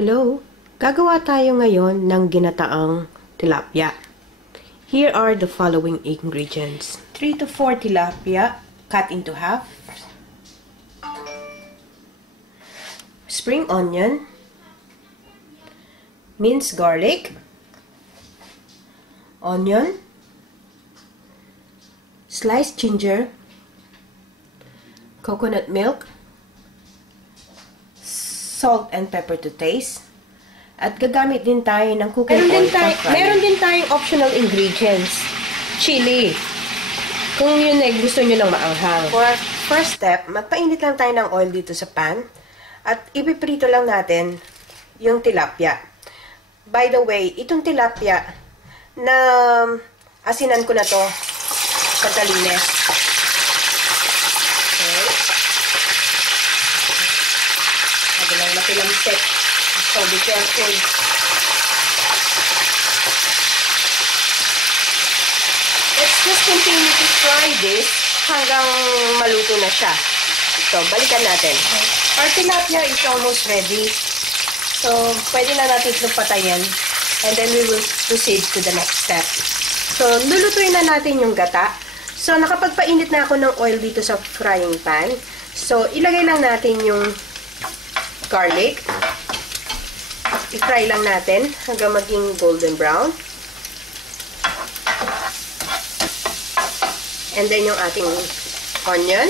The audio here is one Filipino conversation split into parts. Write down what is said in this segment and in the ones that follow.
Hello! Gagawa tayo ngayon ng ginataang tilapia. Here are the following ingredients. 3 to 4 tilapia cut into half. Spring onion. Minced garlic. Onion. Sliced ginger. Coconut milk. Salt and pepper to taste. At gagamit din tayo ng cooking oil. Meron din tayong optional ingredients. Chili. Kung yun ay gusto nyo lang maanghang. For first step, magpainit lang tayo ng oil dito sa pan. At ipiprito lang natin yung tilapia. By the way, itong tilapia na asinan ko na to sa talinis. Okay. Lang makilamsik. So, be careful. Let's just continue to fry this hanggang maluto na siya. So, balikan natin. Our tilapia is almost ready. So, pwede na natin itong patayin. And then we will proceed to the next step. So, lulutuin na natin yung gata. So, nakapagpainit na ako ng oil dito sa frying pan. So, ilagay lang natin yung garlic. I-fry lang natin hanggang maging golden brown. And then yung ating onion.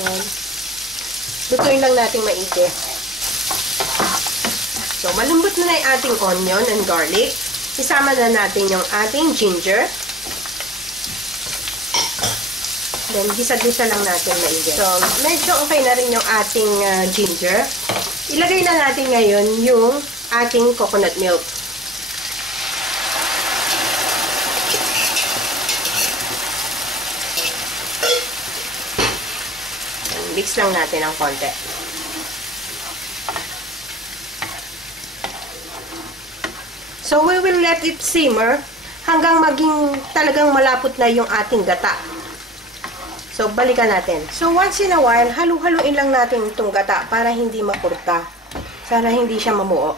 Yan. Lutuin lang natin maigi. So, malambot na yung ating onion and garlic. Isama na natin yung ating ginger. Then, gisa-gisa lang natin maigi. So, medyo okay na rin yung ating ginger. Ilagay na natin ngayon yung ating coconut milk. Mix lang natin ng konti. So, we will let it simmer hanggang maging talagang malapot na yung ating gata. So, balikan natin. So, once in a while, halu-haluin lang natin itong gata para hindi mapurta. Sana hindi siya mamuo.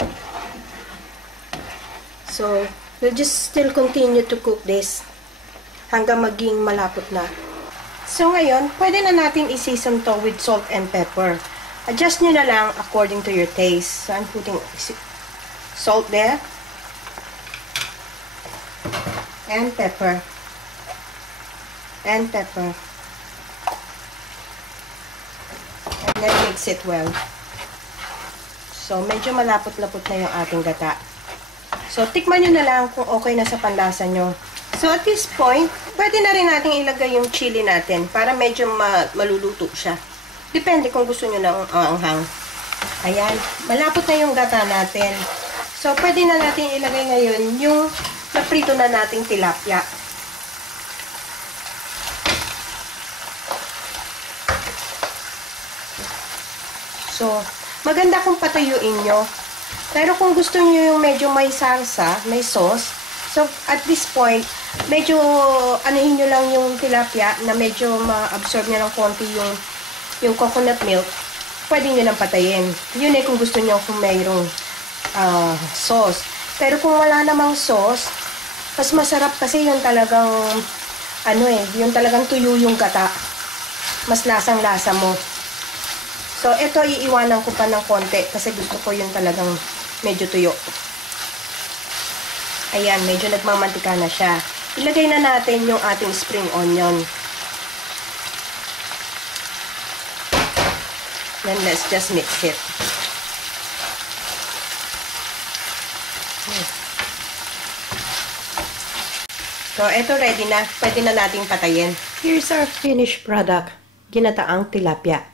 So, we'll just still continue to cook this hanggang maging malapot na. So, ngayon, pwede na natin i-season to with salt and pepper. Adjust nyo na lang according to your taste. So, I'm putting salt there. And pepper. And pepper. And then mix it well. So, medyo malapot-lapot na yung ating gata. So, tikman nyo na lang kung okay na sa panlasa nyo. So, at this point, pwede na rin natin ilagay yung chili natin para medyo maluluto siya. Depende kung gusto nyo ng anghang. Ayan, malapot na yung gata natin. So, pwede na natin ilagay ngayon yung naprito na nating tilapia. So, maganda kung patuyuin nyo. Pero kung gusto nyo yung medyo may salsa, may sauce, so at this point, medyo anuhin nyo lang yung tilapia na medyo ma-absorb nyo ng konti yung coconut milk. Pwede nyo lang patayin. Yun kung gusto nyo kung mayroong sauce. Pero kung wala namang sauce, mas masarap kasi yung talagang yung talagang tuyo yung gata. Mas lasang-lasa mo. So, ito iiwanan ko pa ng konti kasi gusto ko yung talagang medyo tuyo. Ayan, medyo nagmamantika na siya. Ilagay na natin yung ating spring onion. Then, let's just mix it. So, ito ready na. Pwede na nating patayin. Here's our finished product. Ginataang tilapia.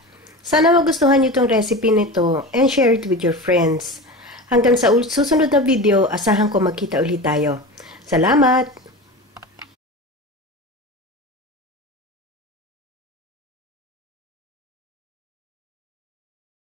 Sana magustuhan niyo itong recipe nito and share it with your friends. Hanggang sa susunod na video, asahan ko magkita ulit tayo. Salamat!